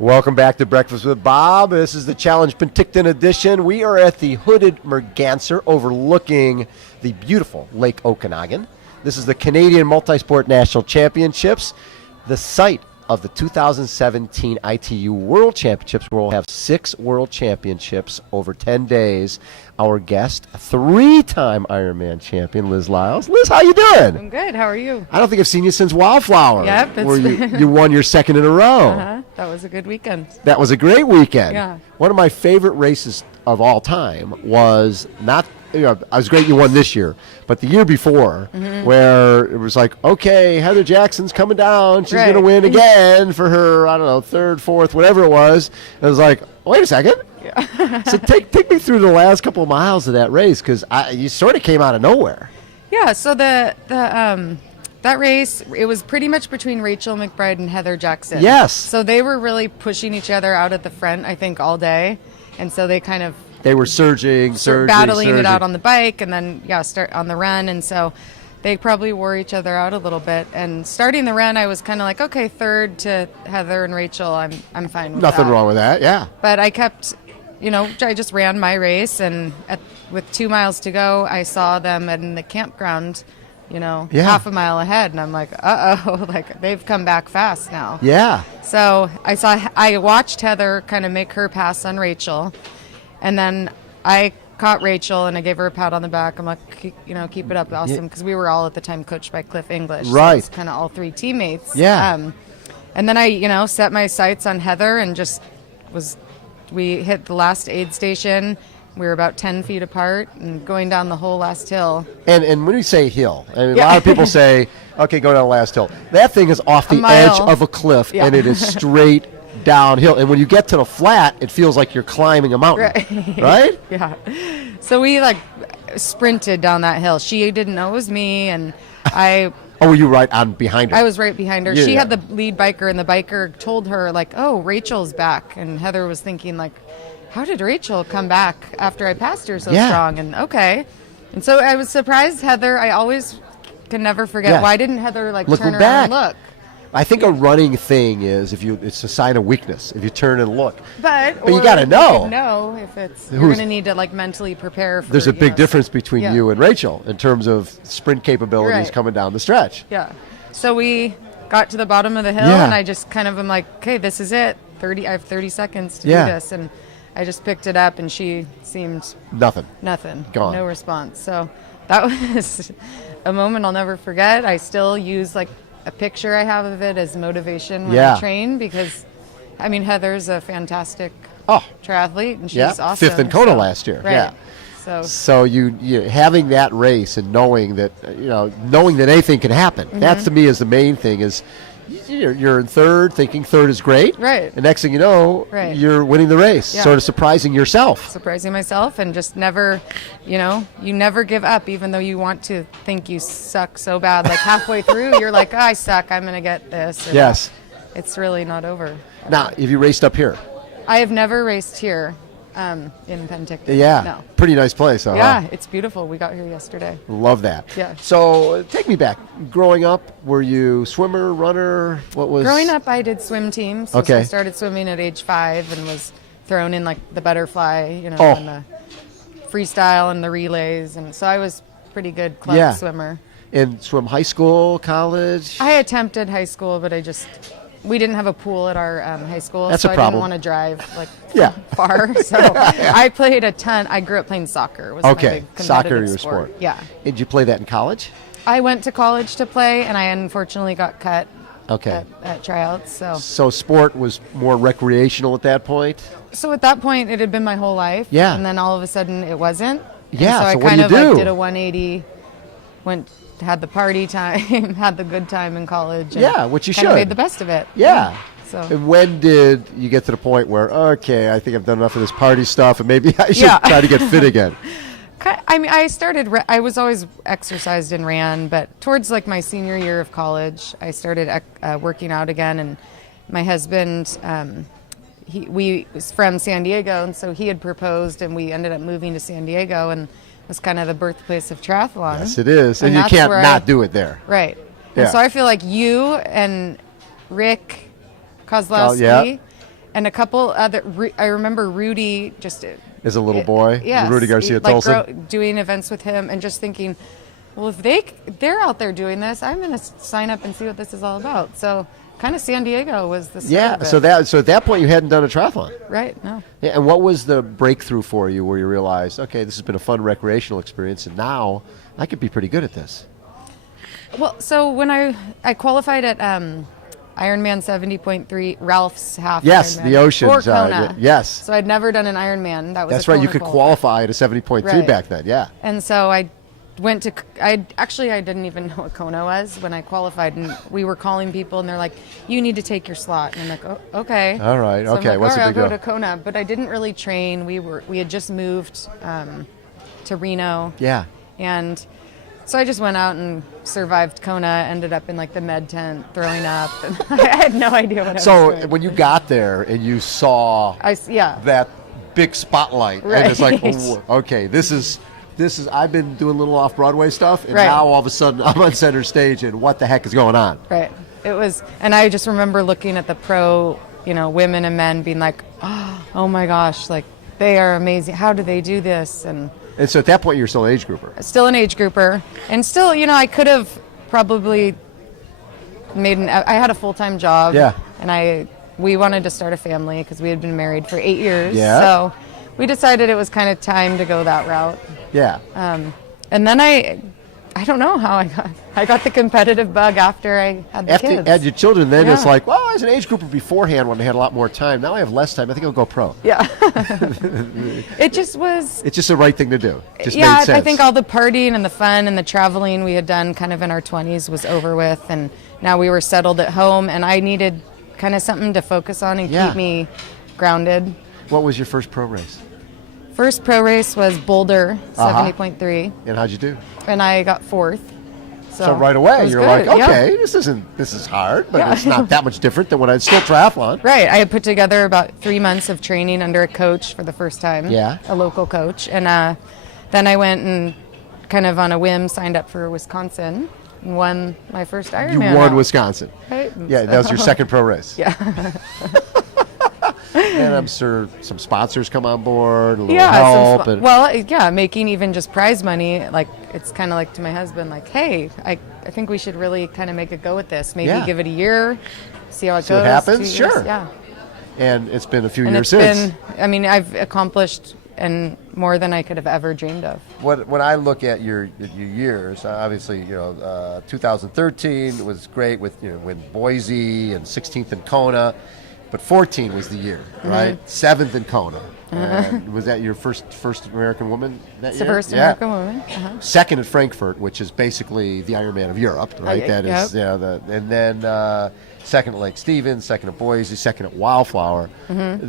Welcome back to Breakfast with Bob. This is the Challenge Penticton Edition. We are at the hooded Merganser overlooking the beautiful Lake Okanagan. This is the Canadian Multisport National Championships, the site of the 2017 ITU World Championships, where we'll have 6 World Championships over 10 days. Our guest, 3-time Ironman champion, Lyles. Liz, how you doing? I'm good. How are you? I don't think I've seen you since Wildflower. Yep. Where you won your second in a row. That was a good weekend. That was a great weekend. Yeah. One of my favorite races of all time was not, I was great you won this year, but the year before, where it was like, okay, Heather Jackson's coming down. She's going to win again for her, I don't know, 3rd, 4th, whatever it was. And I was like, wait a second. Yeah. So take me through the last couple of miles of that race, because you sort of came out of nowhere. Yeah, so that race, it was pretty much between Rachel McBride and Heather Jackson. Yes. So they were really pushing each other out at the front, I think, all day. And so they kind of... They were surging, battling it out on the bike, and then, start on the run. And so they probably wore each other out a little bit. And starting the run, I was kind of like, okay, 3rd to Heather and Rachel, I'm fine with Nothing that. wrong with that, yeah. But I kept... I just ran my race, and with 2 miles to go, I saw them in the campground, half a mile ahead, and I'm like, uh-oh, like they've come back fast now. Yeah. So I watched Heather kind of make her pass on Rachel, and then I caught Rachel, and I gave her a pat on the back. I'm like, keep it up, awesome, because we were all at the time coached by Cliff English. Right. So kind of all 3 teammates. Yeah. And then I, set my sights on Heather and just we hit the last aid station. We were about 10 feet apart and going down the whole last hill. And when we say hill, a lot of people say, okay, go down the last hill. That thing is off the edge of a cliff, and it is straight downhill. And when you get to the flat, it feels like you're climbing a mountain, right? Yeah. So we sprinted down that hill. She didn't know it was me, and I... Oh, were you right on behind her? I was right behind her. Yeah. She had the lead biker, and the biker told her, oh, Rachel's back. And Heather was thinking, how did Rachel come back after I passed her so strong? And okay. And so I was surprised, Heather. I always can never forget. Why didn't Heather, turn around and look? I think a running thing is it's a sign of weakness if you turn and look. But you got to know. You know if you're going to need to mentally prepare for. There's a big difference between you and Rachel in terms of sprint capabilities coming down the stretch. Yeah. So we got to the bottom of the hill, and I just kind of am like, okay, this is it. I have 30 seconds to do this, and I just picked it up, and she seemed nothing. Gone. No response. So that was a moment I'll never forget. I still use a picture I have of it as motivation when I train, because Heather's a fantastic triathlete, and she's awesome. 5th in Kona last year. Right. Yeah. So you having that race and knowing that anything can happen. That's to me is the main thing. Is you're in 3rd, thinking 3rd is great. Right. And next thing you know, you're winning the race. Sort of surprising yourself. Surprising myself, and just never, you never give up, even though you want to think you suck so bad. Halfway through, you're like, I suck. I'm going to get this. Yes. It's really not over. Now, have you raced up here? I have never raced here. In Penticton. Yeah. No. Pretty nice place. Yeah, it's beautiful. We got here yesterday. Love that. Yeah. So take me back. Growing up, were you swimmer, runner? What was? Growing up, I did swim teams. So I started swimming at age 5 and was thrown in the butterfly, and the freestyle and the relays, and so I was pretty good club swimmer. And swim high school, college? I attempted high school, but we didn't have a pool at our high school, That's so a I problem. didn't want to drive far. So I played a ton. I grew up playing soccer. It was my big soccer competitive your sport. Yeah. Did you play that in college? I went to college to play, and I unfortunately got cut Okay. at tryouts. So sport was more recreational at that point? So at that point, it had been my whole life. Yeah. And then all of a sudden, it wasn't. Yeah, and so what I do kind you of do? did a 180, had the party time, had the good time in college. And Yeah, which you kind of should. made the best of it. Yeah. So And when did you get to the point where, okay, I think I've done enough of this party stuff, and maybe I should try to get fit again? I mean, I was always exercised and ran, but towards like my senior year of college, I started working out again. And my husband, we was from San Diego, and so he had proposed, and we ended up moving to San Diego, and it was kind of the birthplace of triathlon. Yes, it is, and you can't not do it there. Right. Yeah. And so I feel like you and Rick Kozlowski and a couple other. I remember Rudy just as a little boy. Yes, Rudy Garcia Tolson. Doing events with him, and just thinking, well, if they're out there doing this, I'm going to sign up and see what this is all about. So kind of San Diego was the start of it. So at that point you hadn't done a triathlon. Right. No. Yeah, and what was the breakthrough for you where you realized, okay, this has been a fun recreational experience, and now I could be pretty good at this? Well, so when I qualified at Ironman 70.3, Ralph's half. Yes, Ironman, the Oceans. for Kona. Yes. So I'd never done an Ironman. That's right. You could qualify at a 70.3 right. back then. Yeah. And so I went to. I didn't even know what Kona was when I qualified, and we were calling people, and they're like, "You need to take your slot." And I'm like, "Oh, okay." All right. So Okay. I'm like, What's all right, the big I'll deal? go to Kona, but I didn't really train. We had just moved to Reno. Yeah. And so I just went out and survived Kona, ended up in like the med tent throwing up. And I had no idea what I was doing. So when you got there and you saw that big spotlight, right. and it's like, oh, okay, this is I've been doing little off-Broadway stuff, and right. now all of a sudden I'm on center stage, and what the heck is going on? Right. It was, and I just remember looking at the pro, women and men being like, oh my gosh, like they are amazing. How do they do this? And so at that point, you're still an age grouper. Still an age grouper. And still, I could have probably I had a full-time job. Yeah. And we wanted to start a family because we had been married for 8 years. Yeah. So we decided it was kind of time to go that route. Yeah. And then I don't know how I got the competitive bug after I had the kids. After you had your children, then it's Yeah. like, well, as an age grouper beforehand when I had a lot more time. Now I have less time. I think I'll go pro. Yeah. It just was. It's just the right thing to do. Just Yeah, made sense. I think all the partying and the fun and the traveling we had done kind of in our 20s was over with, and now we were settled at home, and I needed kind of something to focus on and keep me grounded. What was your first pro race? First pro race was Boulder, 70.3. And how'd you do? And I got fourth. So right away, you're good. like, okay, this is hard, but it's not that much different than when I still triathlon. Right. I had put together about 3 months of training under a coach for the first time. Yeah. A local coach. And then I went and kind of on a whim signed up for Wisconsin and won my first Ironman. You won Wisconsin. Right. Yeah, that was your second pro race. Yeah. And I'm sure some sponsors come on board, a little help. Making even just prize money, like it's kind of like to my husband, like, hey, I think we should really kind of make a go at this. Maybe give it a year, see how it goes. What happens? 2 years. Sure. Yeah. And it's been a few years since. I've accomplished and more than I could have ever dreamed of. When I look at your years, obviously, 2013 was great with with Boise and 16th in Kona. But 14 was the year, right? 7th in Kona. Was that your first American woman that year? The first American woman. Second at Frankfurt, which is basically the Ironman of Europe, right? That is, and then second at Lake Stevens, second at Boise, second at Wildflower.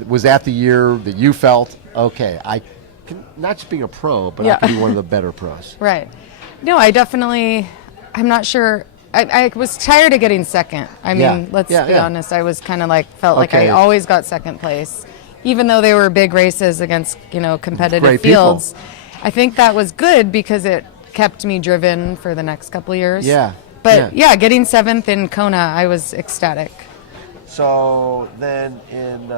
Was that the year that you felt, okay, I can not just being a pro, but I can be one of the better pros? Right. No, I'm not sure. I was tired of getting second. I mean, let's be honest. I was kind of felt like I always got second place, even though they were big races against, competitive Great fields. people. I think that was good because it kept me driven for the next couple of years. Yeah. But getting 7th in Kona, I was ecstatic. So then in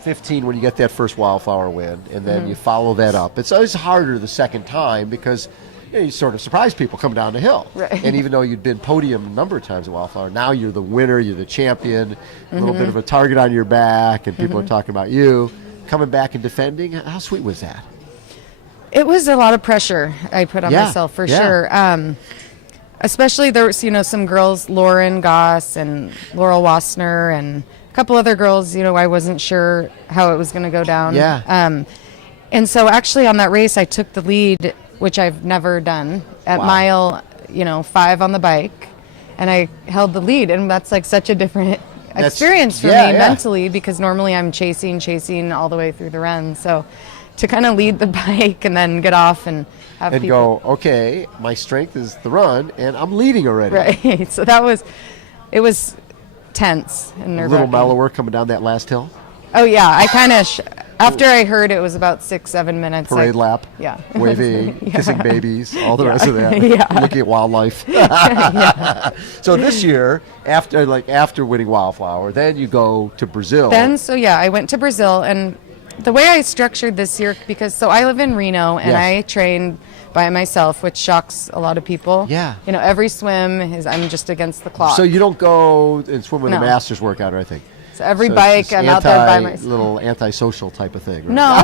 15, when you get that first Wildflower win, and then you follow that up, it's always harder the second time because you sort of surprise people coming down the hill. Right. And even though you'd been podium a number of times at Wildflower, now you're the winner, you're the champion, a little bit of a target on your back, and people are talking about you. Coming back and defending, how sweet was that? It was a lot of pressure I put on myself, for sure. Especially there was, some girls, Lauren Goss and Laurel Wassner, and a couple other girls, I wasn't sure how it was going to go down. Yeah. And so actually on that race, I took the lead, which I've never done, at mile, 5 on the bike. And I held the lead, and that's such a different experience for me mentally, because normally I'm chasing all the way through the run. So to kind of lead the bike and then get off and have people go, okay, my strength is the run, and I'm leading already. Right. So it was tense and nerve-wracking. A little mellower coming down that last hill. Oh yeah, I kind of After I heard it was about 6-7 minutes. Parade lap. Yeah. Waving, kissing babies, all the rest of that. Yeah. Looking at wildlife. So this year, after winning Wildflower, then you go to Brazil. I went to Brazil, and the way I structured this year, because I live in Reno, and Yes. I train by myself, which shocks a lot of people. Yeah. Every swim I'm just against the clock. So you don't go and swim with a No. master's workout or anything. So every So it's bike, this I'm out there by myself. Little antisocial type of thing. Right? No,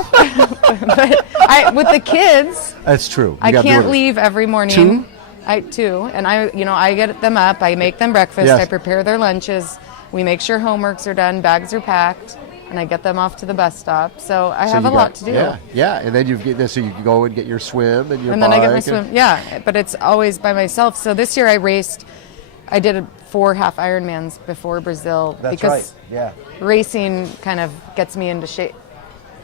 but with the kids, That's true. I can't leave every morning. Two, and I get them up. I make them breakfast. Yes. I prepare their lunches. We make sure homeworks are done, bags are packed, and I get them off to the bus stop. So I have a lot to do. Yeah, and then you can go and get your swim and your And bike. then I get my swim. Yeah, but it's always by myself. So this year I did 4 half Ironmans before Brazil. That's because right. Yeah. racing kind of gets me into shape.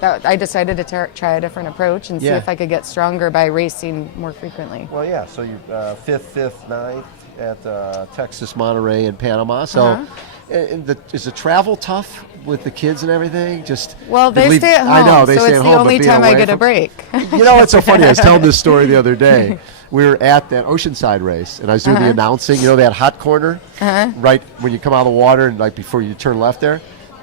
I decided to try a different approach and see if I could get stronger by racing more frequently. Well, yeah. So you 5th, 9th at Texas, Monterey, and Panama. So, is the travel tough with the kids and everything? They stay at home. I know they so stay it's at the home. only but time being I away get a break. It's so funny. I was telling this story the other day. We were at that Oceanside race, and I was doing the announcing. That hot corner, right when you come out of the water and before you turn left there.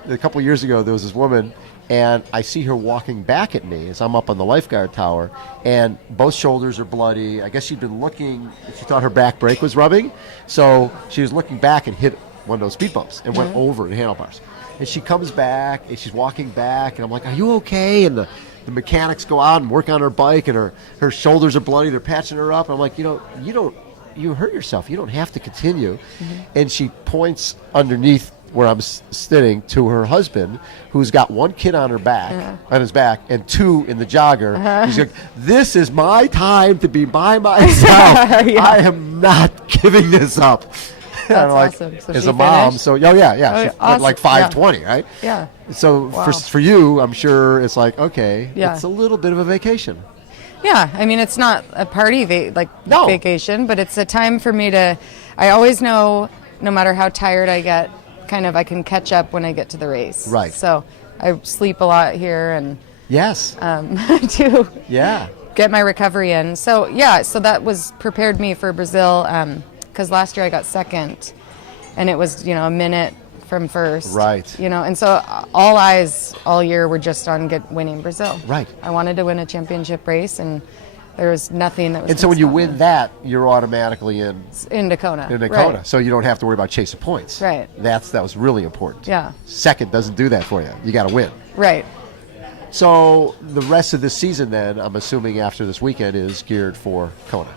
A couple of years ago, there was this woman, and I see her walking back at me as I'm up on the lifeguard tower, and both shoulders are bloody. I guess she'd been looking. She thought her back brake was rubbing, so she was looking back and hit one of those speed bumps and went over the handlebars. And she comes back, and she's walking back, and I'm like, "Are you okay?" And the mechanics go out and work on her bike, and her shoulders are bloody. They're patching her up. I'm like, you hurt yourself. You don't have to continue. And she points underneath where I'm sitting to her husband, who's got 1 kid on his back, and 2 in the jogger. He's like, "This is my time to be by myself. I am not giving this up." That's like, awesome. So as she a mom, finished? so yeah. She awesome. like 5:20, right? Yeah. So Wow. for you, I'm sure it's like, okay, Yeah. it's a little bit of a vacation. Yeah, I mean, it's not a party No. vacation, but it's a time for me I always know, no matter how tired I get, I can catch up when I get to the race. Right. So I sleep a lot here and Yes. to Yeah. get my recovery in. So that prepared me for Brazil, because last year I got second, and it was, a minute from first. Right. And so all eyes all year were just on winning Brazil. Right. I wanted to win a championship race, and there was nothing that was. And so when you win that, you're automatically in Kona. Kona. Right. So you don't have to worry about chasing points. Right. That was really important. Yeah. Second doesn't do that for you. You got to win. Right. So the rest of the season then, I'm assuming after this weekend, is geared for Kona.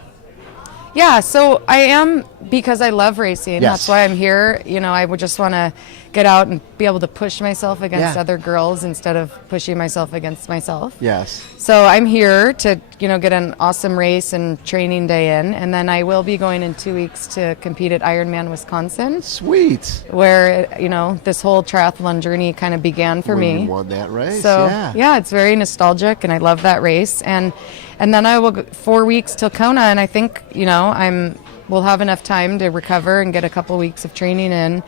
Yeah, so I am, because I love racing. Yes. That's why I'm here. I would just want to get out and be able to push myself against other girls instead of pushing myself against myself. Yes. So I'm here to, get an awesome race and training day in, and then I will be going in 2 weeks to compete at Ironman Wisconsin. Sweet. Where, this whole triathlon journey kind of began for me. You won that race. So yeah, it's very nostalgic, and I love that race. And then I will go 4 weeks till Kona, and I think we'll have enough time to recover and get a couple weeks of training in.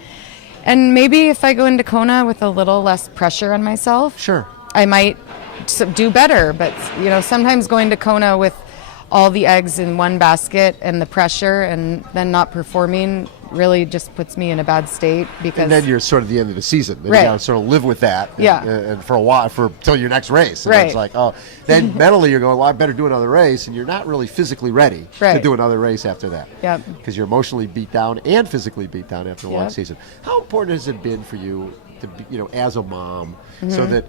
And maybe if I go into Kona with a little less pressure on myself, Sure. I might do better. But sometimes going to Kona with all the eggs in one basket and the pressure, and then not performing, really just puts me in a bad state, because And then you're sort of the end of the season. Then Right. you got to sort of live with that. Yeah. And for a while, till your next race. And Right. it's like, then mentally you're going, well, I better do another race. And you're not really physically ready to Right. do another race after that. Yep. Because you're emotionally beat down and physically beat down after a long Yep. season. How important has it been for you to be, as a mom, Mm-hmm. so that,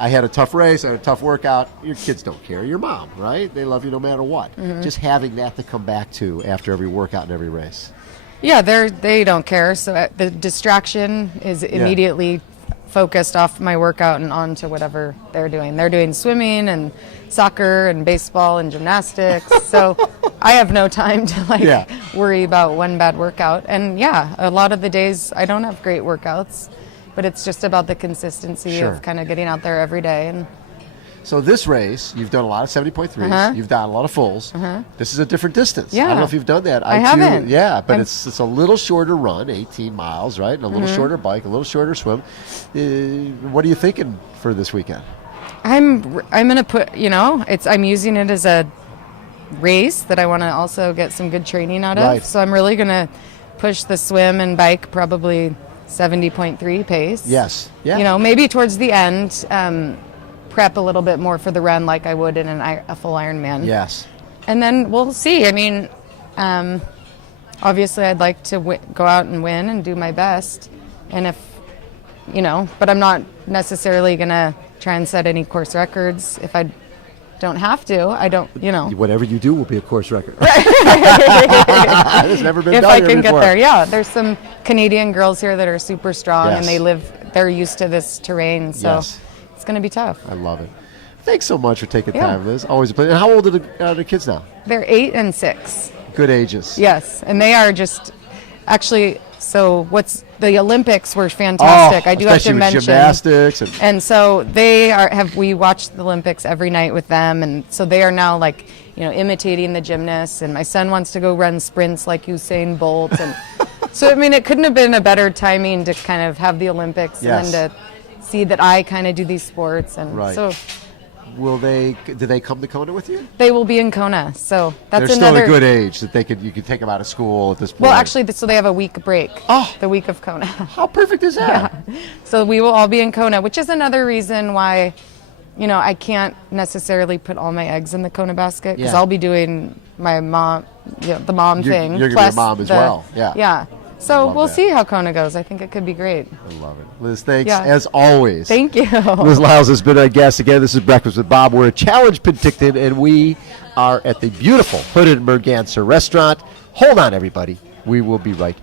I had a tough race, I had a tough workout. Your kids don't care. Your mom, right? They love you no matter what. Mm-hmm. Just having that to come back to after every workout and every race. Yeah, they don't care. So the distraction is immediately focused off my workout and on to whatever they're doing. They're doing swimming and soccer and baseball and gymnastics. So I have no time to worry about one bad workout. And a lot of the days I don't have great workouts, but it's just about the consistency Sure. of kind of getting out there every day. And So this race, you've done a lot of 70.3s. You've done a lot of fulls. This is a different distance. I don't know if you've done that. I haven't. Yeah, but it's a little shorter run, 18 miles, right? And a little shorter bike, a little shorter swim. What are you thinking for this weekend? I'm gonna put, I'm using it as a race that I want to also get some good training out of. Right. So I'm really gonna push the swim and bike probably 70.3 pace. Yes. Yeah. Maybe towards the end, prep a little bit more for the run like I would in a full Ironman. Yes. And then we'll see. I mean, obviously I'd like to go out and win and do my best. And if, but I'm not necessarily going to try and set any course records if I don't have to. I don't, Whatever you do will be a course record. It's never been if done I here can before. get there. Yeah, there's some Canadian girls here that are super strong Yes. and they're used to this terrain. So Yes. it's going to be tough. I love it. Thanks so much for taking Yeah. time for this. Always a pleasure. And how old are the kids now? They're 8 and 6. Good ages. Yes, and they are just actually. So the Olympics were fantastic. I do have to especially with mention gymnastics and so we watched the Olympics every night with them, and so they are now imitating the gymnasts. And my son wants to go run sprints like Usain Bolt, and so I mean it couldn't have been a better timing to kind of have the Olympics Yes. and then to see that I kind of do these sports, and Right. so do they come to Kona with you? they will be in Kona. So that's They're another. still a good age that you could take them out of school at this point. Well, actually, so they have a week break. Oh. The week of Kona. How perfect is that? So we will all be in Kona, which is another reason why, I can't necessarily put all my eggs in the Kona basket because Yeah. I'll be doing my mom, the mom thing. You're going to be a plus mom as well. Yeah. Yeah. So love we'll that. see how Kona goes. I think it could be great. I love it. Liz, thanks Yeah. as always. Thank you. Liz Lyles has been our guest again. This is Breakfast with Bob. We're at Challenge Penticton, and we are at the beautiful Hooded Merganser restaurant. Hold on, everybody. We will be right